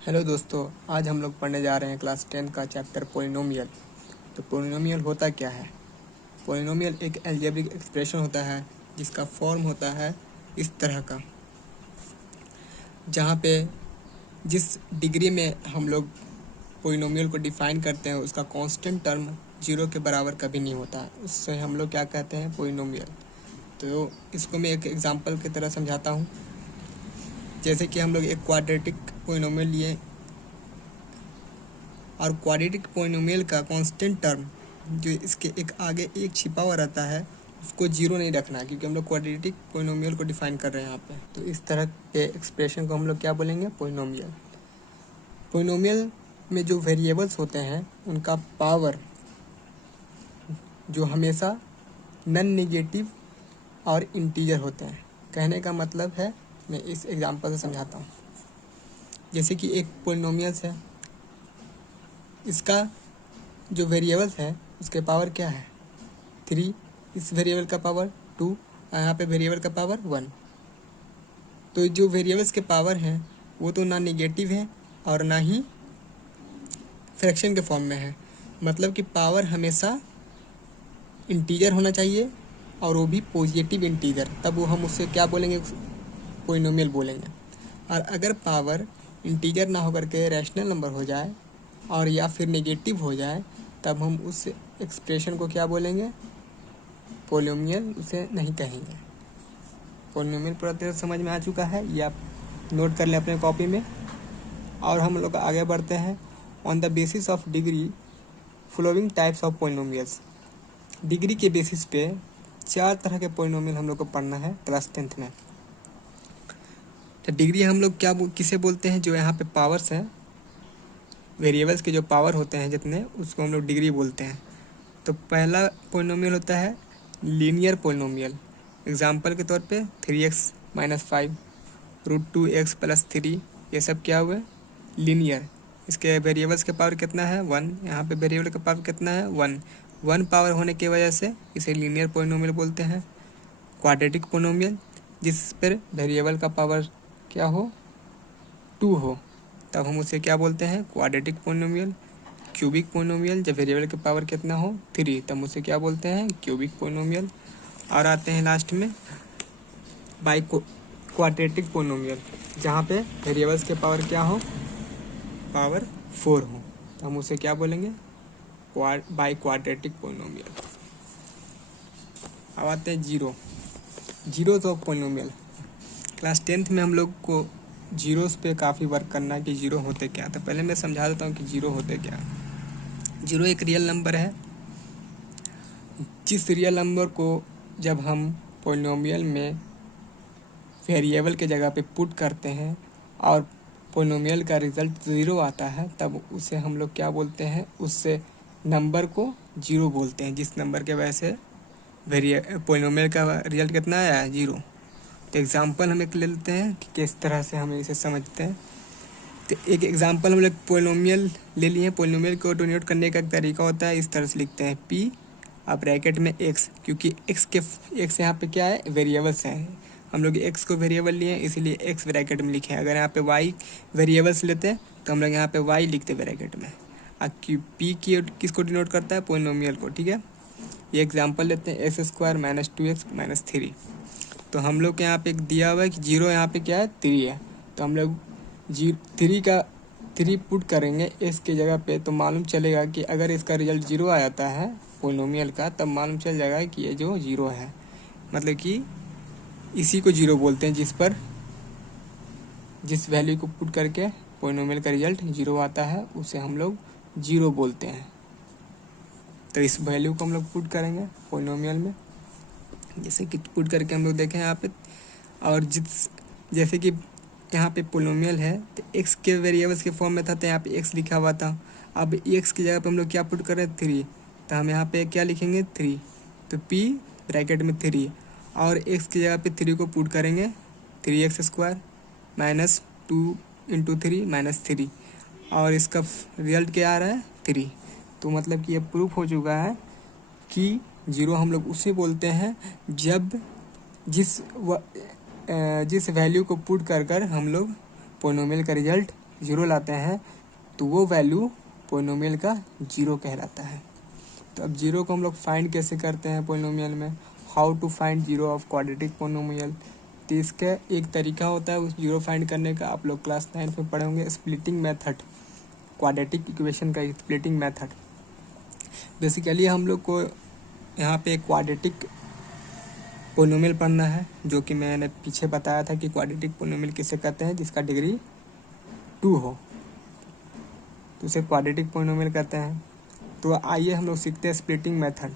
Hello दोस्तों, आज हम लोग पढ़ने जा रहे हैं क्लास 10 का चैप्टर पोलिनोमियल। तो पोलिनोमियल होता क्या है? पोलिनोमियल एक अलजेब्रिक एक्सप्रेशन होता है जिसका फॉर्म होता है इस तरह का, जहाँ पे जिस डिग्री में हम लोग पोलिनोमियल को डिफाइन करते हैं उसका कांस्टेंट टर्म 0 के बराबर कभी नहीं होता। उससे हम लोग क्या कहते हैं? पोलिनोमियल। तो इसको मैं एक एग्जांपल की तरह समझाता हूँ। जैसे कि हम लोग एक क्वाड्रेटिक पोलिनोमियल लिए और क्वाड्रेटिक पोलिनोमियल का कांस्टेंट टर्म जो इसके एक आगे एक छिपा हुआ रहता है उसको 0 नहीं रखना, क्योंकि हम लोग क्वाड्रेटिक पोलिनोमियल को डिफाइन कर रहे हैं यहाँ पे। तो इस तरह के एक्सप्रेशन को हम लोग क्या बोलेंगे? पोलिनोमियल। पोलिनोमियल में जो वेरिएबल्स होते हैं उनका पावर जो हमेशा नॉन नेगेटिव और इंटीजर होते हैं। कहने का मतलब है, मैं इस एग्जांपल से समझाता हूँ। जैसे कि एक पोलिनोमियल्स है, इसका जो वेरिएबल्स है उसके पावर क्या है? 3, इस वेरिएबल का पावर 2 और यहाँ पे वेरिएबल का पावर 1। तो जो वेरिएबल्स के पावर हैं वो तो ना नेगेटिव है और ना ही फ्रैक्शन के फॉर्म में है। मतलब कि पावर हमेशा इंटीजर होना चाहिए और वो भी पॉजिटिव इंटीजर, तब वो हम उससे क्या बोलेंगे? पोलिनोमियल बोलेंगे। और अगर पावर इंटीजर ना होकर के रैशनल नंबर हो जाए और या फिर नेगेटिव हो जाए, तब हम उस एक्सप्रेशन को क्या बोलेंगे? पोलिनोमियल उसे नहीं कहेंगे। पोलिनोमियल पूरा तरह समझ में आ चुका है, ये आप नोट कर लें अपने कॉपी में। और हम लोग आगे बढ़ते हैं। On the basis of degree following types of polynomials. Degree के बेसिस पे 4 तरह के पोलिनोमियल हम लोग को पढ़ना है क्लास 10th में। तो डिग्री हम लोग किसे बोलते हैं? जो यहाँ पे पावर्स हैं, वेरिएबल्स के जो पावर होते हैं जितने, उसको हम लोग डिग्री बोलते हैं। तो पहला पोलिनोमियल होता है लीनियर पोलिनोमियल। एग्जांपल के तौर पे 3x - 5 √2x + 3, ये सब क्या हुए? लीनियर। इसके वेरिएबल्स के पावर कितना है? 1। यहाँ पे वेरिएबल का पावर कितना है? 1 पावर होने की वजह से इसे लीनियर पोलिनोमियल बोलते हैं। क्वाड्रेटिक पोलिनोमियल, जिस पर वेरिएबल का पावर क्या हो? 2 हो, तब हम उसे क्या बोलते हैं? Quadratic polynomial. क्यूबिक पोलिनोमियल, जब वेरिएबल के पावर कितना हो? 3, तब उसे क्या बोलते हैं? Cubic polynomial. और आते हैं लास्ट में बाई क्वाड्रेटिक पोलिनोमियल, जहाँ पे वेरिएबल्स के पावर क्या हो? पावर 4 हो, तो हम उसे क्या बोलेंगे? By quadratic polynomial. अब आते हैं zeros of polynomial. Class 10th में हम लोग को जीरोस पे काफ़ी वर्क करना है कि जीरो होते क्या। तो पहले मैं समझा देता हूँ कि जीरो होते क्या। जीरो एक रियल नंबर है, जिस रियल नंबर को जब हम पोलिनोमियल में वेरिएबल के जगह पे पुट करते हैं और पोलिनोमियल का रिज़ल्ट 0 आता है, तब उसे हम लोग क्या बोलते हैं? उससे नंबर को 0 बोलते हैं, जिस नंबर के वजह से पोलिनोमियल का रिजल्ट कितना आया है? 0। तो एग्जांपल हम एक ले लेते हैं कि किस तरह से हम इसे समझते हैं। तो एक एग्जांपल हम लोग पोलिनोमियल ले लिए। पोलिनोमियल को डिनोट करने का एक तरीका होता है, इस तरह से लिखते हैं p और ब्रैकेट में x, क्योंकि x यहाँ पे क्या है? वेरिएबल्स हैं। हम लोग x को वेरिएबल लिए इसलिए x ब्रैकेट में लिखे हैं। अगर यहाँ पे y वेरिएबल्स लेते हैं तो हम लोग यहाँ पे y लिखते ब्रैकेट में। और p की किसको डिनोट करता है? पोलिनोमियल को। ठीक है, ये एग्जांपल लेते हैं x² - 2x - 3। तो हम लोग के यहाँ पे एक दिया हुआ है कि 0 यहाँ पे क्या है? 3 है। तो हम लोग 3 पुट करेंगे x के जगह पे, तो मालूम चलेगा कि अगर इसका रिजल्ट 0 आ जाता है पोलिनोमियल का, तब मालूम चल जाएगा कि ये जो 0 है, मतलब कि इसी को 0 बोलते हैं, जिस वैल्यू को पुट करके पोलिनोमियल का रिजल्ट 0 आता है उसे हम लोग 0 बोलते हैं। तो इस वैल्यू को हम लोग पुट करेंगे पोलिनोमियल में, जैसे कि पुट करके हम लोग देखें यहाँ पे। और जैसे कि यहाँ पे पोलिनोमियल है तो x के वेरिएबल्स के फॉर्म में था, तो यहाँ पे x लिखा हुआ था। अब x की जगह पे हम लोग क्या पुट कर रहे हैं? 3। तो हम यहाँ पे क्या लिखेंगे? 3। तो p ब्रैकेट में 3 और x की जगह पे 3 को पुट करेंगे, 3x² - 2 × 3 - 3, और इसका रिजल्ट क्या आ रहा है? 3। तो मतलब कि ये प्रूफ हो चुका है कि 0 हम लोग उसे बोलते हैं जब जिस वैल्यू को पुट कर हम लोग पोलिनोमियल का रिजल्ट जीरो लाते हैं तो वो वैल्यू पोलिनोमियल का जीरो कहलाता है। तो अब जीरो को हम लोग फाइंड कैसे करते हैं पोलिनोमियल में, how to find zero of quadratic polynomial. तो इसका एक तरीका होता है उस जीरो फाइंड करने का, आप लोग क्लास 9 में पढ़े होंगे, स्प्लिटिंग मेथड, क्वाड्रेटिक इक्वेशन का स्प्लिटिंग मेथड। बेसिकली हम लोग को यहाँ पे क्वाड्रेटिक पोलिनोमियल पढ़ना है, जो कि मैंने पीछे बताया था कि क्वाड्रेटिक पोलिनोमियल किसे कहते हैं, जिसका डिग्री 2 हो तो उसे क्वाड्रेटिक पोलिनोमियल कहते हैं। तो आइए हम लोग सीखते हैं स्प्लिटिंग मेथड।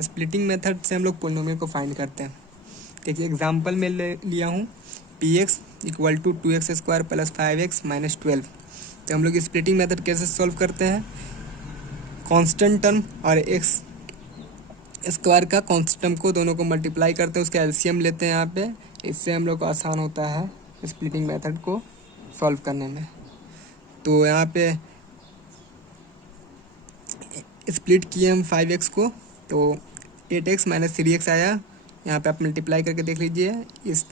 स्प्लिटिंग मेथड से हम लोग पोलिनोमियल को फाइंड करते हैं। देखिए एग्जांपल में लिया हूँ px equal to 2x² plus 5x minus 12। तो हम लोग स्प्लिटिंग मेथड कैसे सॉल्व करते हैं, कांस्टेंट टर्म और एक्स स्क्वायर का कांस्टेंट टर्म को दोनों को मल्टीप्लाई करते हैं, उसका एलसीएम लेते हैं यहाँ पे। इससे हम लोग को आसान होता है स्प्लिटिंग मेथड को सॉल्व करने में। तो यहाँ पे स्प्लिट किए हम 5x को, तो 8x माइनस 3x आया। यहाँ पे आप मल्टीप्लाई करके देख लीजिए, इस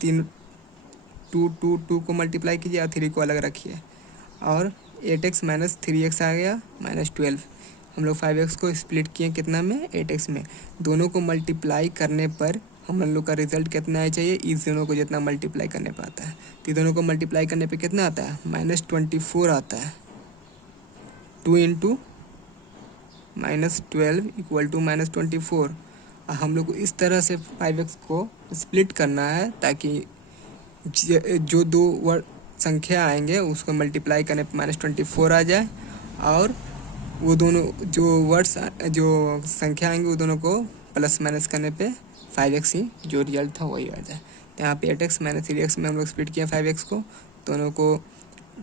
2 को मल्टीप्लाई कीजिए और 3 को अलग रखिए, और 8x माइनस 3x आ गया माइनस 12। हम लोग 5x को स्प्लिट किए कितना में, 8x में। दोनों को मल्टीप्लाई करने पर हम लोग का रिजल्ट कितना आना चाहिए, इस दोनों को जितना मल्टीप्लाई करने पर आता है। तो दोनों को मल्टीप्लाई करने पे कितना आता है, माइनस 24 आता है। 2 into minus 12 equal to minus 24। हम लोग को इस तरह से 5x को स्प्लिट करना है ताकि जो दो वर्ड संख्या आएंगे उसको मल्टीप्लाई करने पर माइनस 24 आ जाए, और वो दोनों जो वर्ड्स जो संख्या आएंगे वो दोनों को प्लस माइनस करने पे 5x ही जो रिजल्ट था वही आ जाए। तो यहाँ पे 8x माइनस 3x में हम लोग स्प्लिट किया 5x को, दोनों को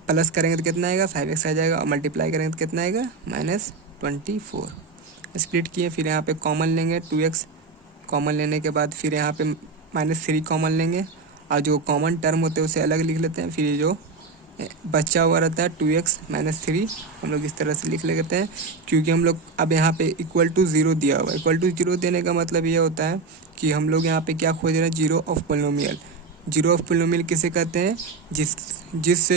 प्लस करेंगे तो कितना आएगा, 5x आ जाएगा, और मल्टीप्लाई करेंगे तो कितना आएगा, माइनस 24। स्प्लिट किए, फिर यहाँ पे कॉमन लेंगे 2x, कॉमन लेने के बाद फिर यहाँ पे माइनस 3 कॉमन लेंगे, और जो कॉमन टर्म होते हैं उसे अलग लिख लेते हैं। फिर जो बचा हुआ रहता है 2x माइनस 3 हम लोग इस तरह से लिख लेते हैं, क्योंकि हम लोग अब यहाँ पे इक्वल टू 0 दिया हुआ है। इक्वल टू 0 देने का मतलब ये होता है कि हम लोग यहाँ पे क्या खोज रहे हैं, zero of polynomial. Zero of polynomial किसे कहते हैं, जिस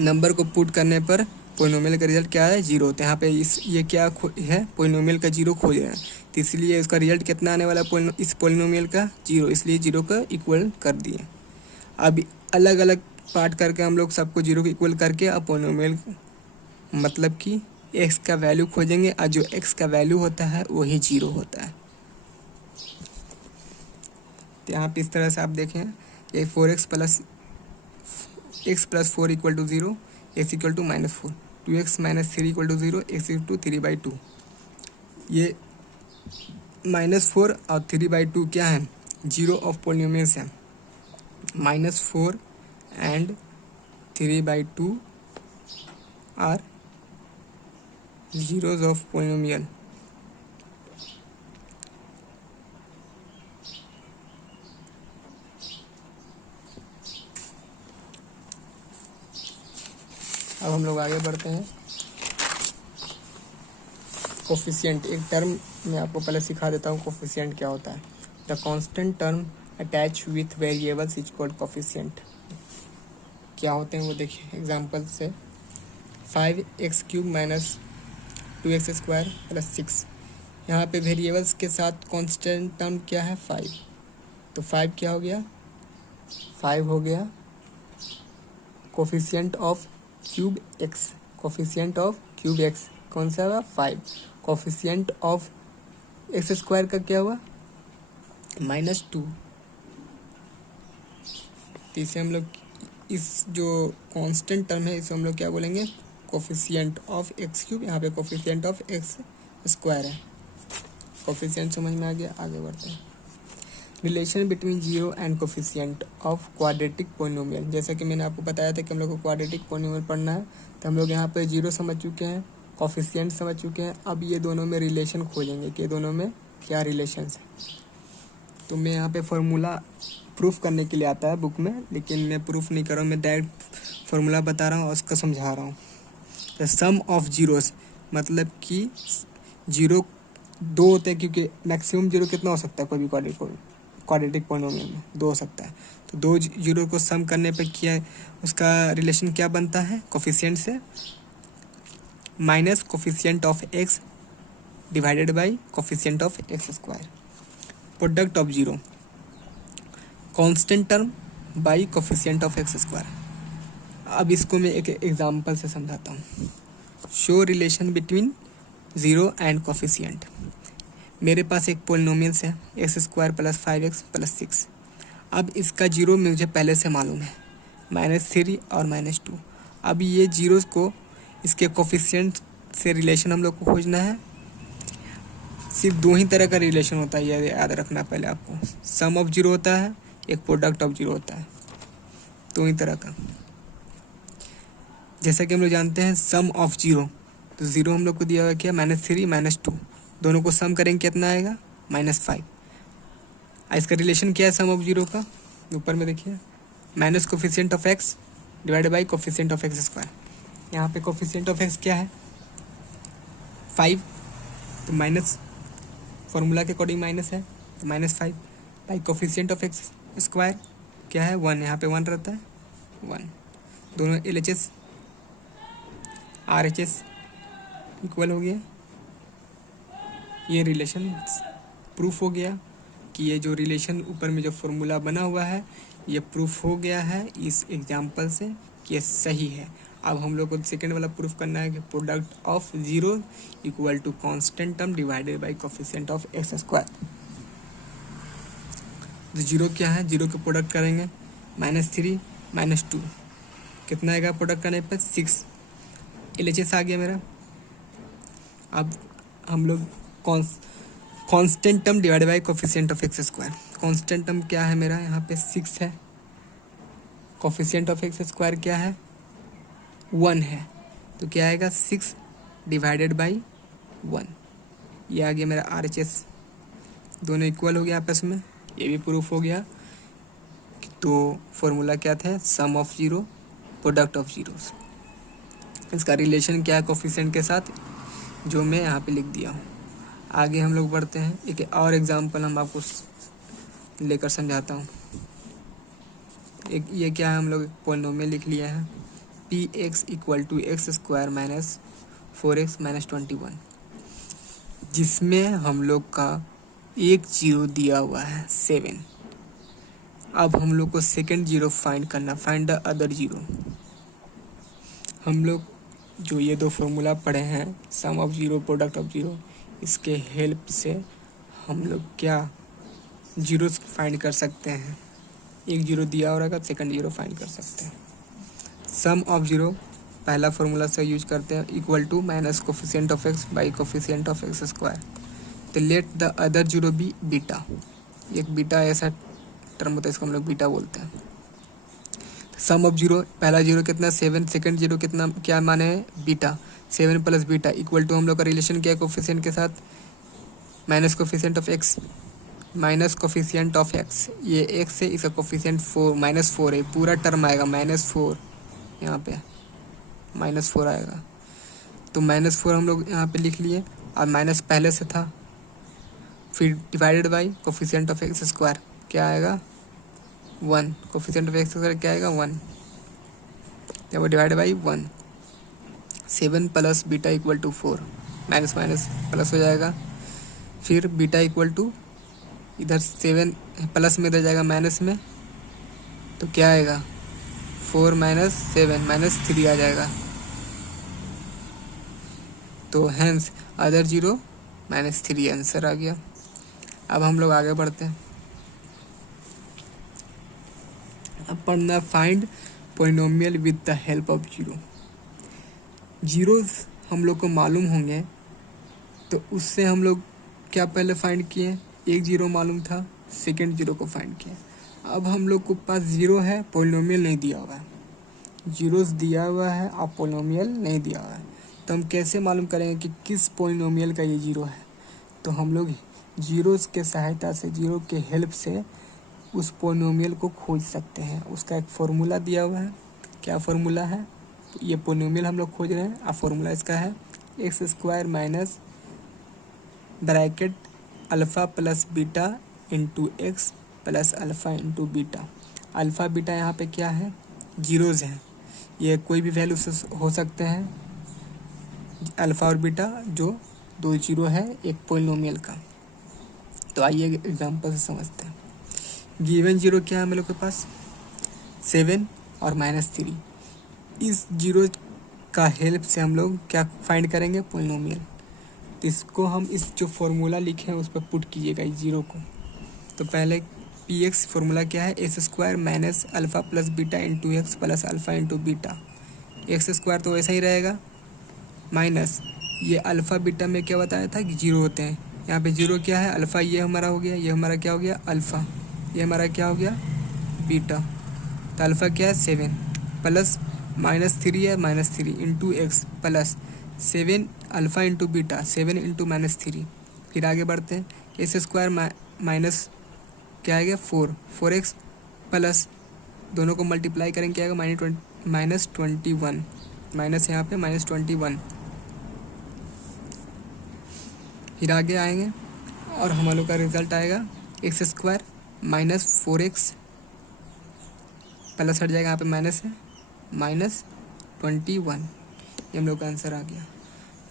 नंबर को पुट करने पर पोलिनोमियल का रिजल्ट क्या है, जीरो। तो यहाँ पे ये क्या है, पोलिनोमियल का जीरो खोज रहे हैं, तो इसलिए इसका रिजल्ट कितना आने वाला है इस पोलिनोमियल का, जीरो, इसलिए जीरो का इक्वल कर दिए। अब अलग अलग पार्ट करके हम लोग सबको जीरो को इक्वल करके अब पोलिनोमियल मतलब कि एक्स का वैल्यू खोजेंगे, और जो एक्स का वैल्यू होता है वही जीरो होता है। तो यहाँ पे इस तरह से आप देखें, ये 4x plus x plus 4 equal to 0, x equal to minus 4, 2x minus 3 equal to 0, x equal to 3/2। ये -4 और 3/2 क्या है, जीरो ऑफ पोलिनोमियल्स है। -4 and 3/2 are zeros of polynomial। अब हम लोग आगे बढ़ते हैं। कोफिशिएंट, एक टर्म मैं आपको पहले सिखा देता हूँ कोफिशिएंट क्या होता है। The constant term attach with variables is called coefficient. क्या होते हैं वो देखिए एग्जांपल से, 5x³ माइनस 2x² प्लस 6। यहाँ पे वेरिएबल्स के साथ कांस्टेंट टर्म क्या है, 5। तो 5 क्या हो गया, 5 हो गया coefficient of cube x। Coefficient of cube x कौन सा हुआ, 5। कोफिशिएंट ऑफ x² का क्या हुआ, -2। तो इसे हम लोग, इस जो कांस्टेंट टर्म है इसे हम लोग क्या बोलेंगे, कोफिशिएंट ऑफ x³। यहाँ पे कोफिशिएंट ऑफ x² है। कोफिशिएंट समझ में आ गया, आगे बढ़ते हैं। Relation between zero and coefficient of quadratic polynomial. जैसा कि मैंने आपको बताया था कि हम लोग को क्वाड्रेटिक पोलिनोमियल पढ़ना है, तो हम लोग यहाँ पे जीरो समझ चुके हैं, कोफिशिएंट समझ चुके हैं। अब ये दोनों में रिलेशन खोजेंगे कि दोनों में क्या रिलेशंस है। तो मैं यहाँ पे फार्मूला प्रूफ करने के लिए आता है बुक में, लेकिन मैं प्रूफ नहीं कर रहा हूँ, मैं डायरेक्ट फार्मूला बता रहा हूँ और उसका समझा रहा हूँ। द सम ऑफ जीरोस, मतलब कि जीरो 2 होते हैं, क्योंकि मैक्सिमम जीरो कितना हो सकता है कोई भी क्वाड्रेटिक पोलिनोमियल में, 2 हो सकता है। तो दो जीरो को सम करने पे क्या उसका रिलेशन क्या बनता है, कोफिशिएंट से minus coefficient of x divided by coefficient of x square. Product of zero constant term by coefficient of x square. अब इसको मैं एक एग्जांपल से समझाता हूँ। Show relation between zero and coefficient. मेरे पास एक पोलिनोमियल्स है x square plus 5x plus 6। अब इसका जीरो मुझे पहले से मालूम है, -3 और -2। अब ये जीरोस को इसके कोफिशिएंट से रिलेशन हम लोग को खोजना है। सिर्फ दो ही तरह का रिलेशन होता है, ये याद रखना पहले आपको। सम ऑफ जीरो होता है, एक प्रोडक्ट ऑफ जीरो होता है, दो ही तरह का। जैसा कि हम लोग जानते हैं सम ऑफ जीरो, तो ज़ीरो हम लोग को दिया हुआ क्या, -3 -2, दोनों को सम करेंगे कितना आएगा, -5। इसका रिलेशन क्या है सम ऑफ जीरो का, ऊपर में देखिए, minus coefficient of x divided by coefficient of x square. यहाँ पे कोफिशिएंट ऑफ एक्स क्या है, 5, तो माइनस फॉर्मूला के अकॉर्डिंग माइनस है, तो -5 by coefficient of x square क्या है, 1। यहाँ पे 1 रहता है, 1। दोनों LHS RHS इक्वल हो गया। ये रिलेशन प्रूफ हो गया कि ये जो रिलेशन ऊपर में जो फॉर्मूला बना हुआ है ये प्रूफ हो गया है इस एग्जांपल से कि ये सही है। अब हम लोग को सेकेंड वाला प्रूफ करना है कि product of zero equal to constant term divided by coefficient of x square. तो जीरो क्या है, जीरो के प्रोडक्ट करेंगे, -3 -2 कितना आएगा प्रोडक्ट करने पर, 6। LHS आ गया मेरा। अब हम लोग constant term divide by coefficient of x square. Constant term क्या है मेरा, यहाँ पे 6 है, कोफिशिएंट ऑफ एक्स स्क्वायर क्या है, 1 है, तो क्या आएगा 6 डिवाइडेड बाई 1। ये आ गया मेरा RHS, दोनों इक्वल हो गया आपस में, ये भी प्रूफ हो गया। तो फॉर्मूला क्या था, sum of zero product of zeros. इसका रिलेशन क्या है कोफिशिएंट के साथ, जो मैं यहाँ पे लिख दिया हूँ। आगे हम लोग बढ़ते हैं, एक और एग्जांपल हम आपको लेकर समझाता हूँ। एक ये क्या है, हम लोग पॉलिनोमियल लिख लिया है, px equal to x square minus 4x minus 21, जिसमें हम लोग का एक जीरो दिया हुआ है 7। अब हम लोग को सेकेंड जीरो फाइंड करना, फाइंड द अदर जीरो। हम लोग जो ये दो फॉर्मूला पढ़े हैं, sum of zero product of zero, इसके हेल्प से हम लोग क्या जीरो फाइंड कर सकते हैं। एक जीरो दिया हो रहेगा, सेकंड जीरो फाइंड कर सकते हैं। सम ऑफ जीरो पहला फॉर्मूला से यूज करते हैं, equal to minus coefficient of x by coefficient of x square. तो let the other zero be beta. एक बीटा ऐसा टर्म होता है, इसको हम लोग बीटा बोलते हैं। सम ऑफ जीरो, पहला जीरो कितना 7, सेकंड जीरो कितना, क्या माने है, beta. 7 plus beta equal to हम लोग का रिलेशन क्या है कोफिशिएंट के साथ, minus coefficient of x minus coefficient of x. ये एक्स है, इसका कोफिशिएंट 4 -4 है, पूरा टर्म आएगा -4, यहाँ पे -4 आएगा। तो -4 हम लोग यहाँ पे लिख लिए, और माइनस पहले से था, फिर divided by coefficient of x square क्या आएगा 1, कोफिशिएंट ऑफ एक्स स्क्वायर क्या आएगा 1, जब वो divide by 1। 7 plus beta equal to 4, minus minus plus हो जाएगा, फिर बीटा इक्वल टू इधर 7 प्लस में इधर जाएगा माइनस में, तो क्या आएगा 4 - 7 -3 आ जाएगा। तो हैंस अदर जीरो -3 आंसर आ गया। अब हम लोग आगे बढ़ते हैं। अब पढ़ना find polynomial with the help of zero. Zeros हम लोग को मालूम होंगे, तो उससे हम लोग क्या पहले फाइंड किए, एक जीरो मालूम था, सेकंड जीरो को फाइंड किया। अब हम लोग को पास जीरो है, पोलिनोमियल नहीं दिया हुआ है, जीरोस दिया हुआ है और पोलिनोमियल नहीं दिया हुआ है, तो हम कैसे मालूम करेंगे कि किस पोलिनोमियल का ये जीरो है। तो हम लोग जीरोस के सहायता से, जीरो के हेल्प से उस पोलिनोमियल को खोज सकते हैं। उसका एक फॉर्मूला दिया हुआ है, क्या फॉर्मूला है, ये पोलिनोमियल हम लोग खोज रहे हैं, और फॉर्मूला इसका है x square minus bracket alpha plus beta into x plus alpha into beta. Alpha beta यहाँ पे क्या है, जीरोज़ हैं, ये कोई भी वैल्यू हो सकते हैं, अल्फ़ा और बीटा जो दो जीरो है एक पोलिनोमियल का। तो आइए एग्जांपल से समझते हैं। गिवन जीरो क्या है हम लोग के पास, 7 और -3। इस जीरो का हेल्प से हम लोग क्या फाइंड करेंगे, पोलिनोमियल। तो इसको हम इस जो फॉर्मूला लिखे हैं उस पर पुट कीजिएगा इस जीरो को। तो पहले px फॉर्मूला क्या है, x² minus alpha plus beta into x plus alpha into beta. x² तो वैसा ही रहेगा, माइनस ये अल्फ़ा बीटा में क्या बताया था कि जीरो होते हैं, यहाँ पे जीरो क्या है, अल्फ़ा ये हमारा हो गया, ये हमारा क्या हो गया अल्फ़ा, ये हमारा क्या हो गया बीटा। तो अल्फ़ा क्या है 7 प्लस -3 है, -3 into x plus 7 alpha into beta, 7 into -3। फिर आगे बढ़ते हैं, x² माइनस क्या आएगा 4x प्लस दोनों को मल्टीप्लाई करेंगे क्या आएगा -21, माइनस यहाँ पे -21। फिर आगे आएंगे और हम लोग का रिजल्ट आएगा x² माइनस 4x प्लस हट जाएगा, यहाँ पे माइनस है -21। ये हम लोग का आंसर आ गया।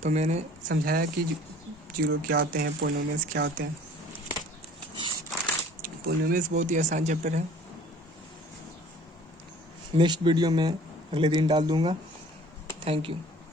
तो मैंने समझाया कि जीरो क्या होते हैं, पोलिनोमियल्स क्या होते हैं। पोलिनोमियल्स बहुत ही आसान चैप्टर है, नेक्स्ट वीडियो में अगले दिन डाल दूँगा। Thank you.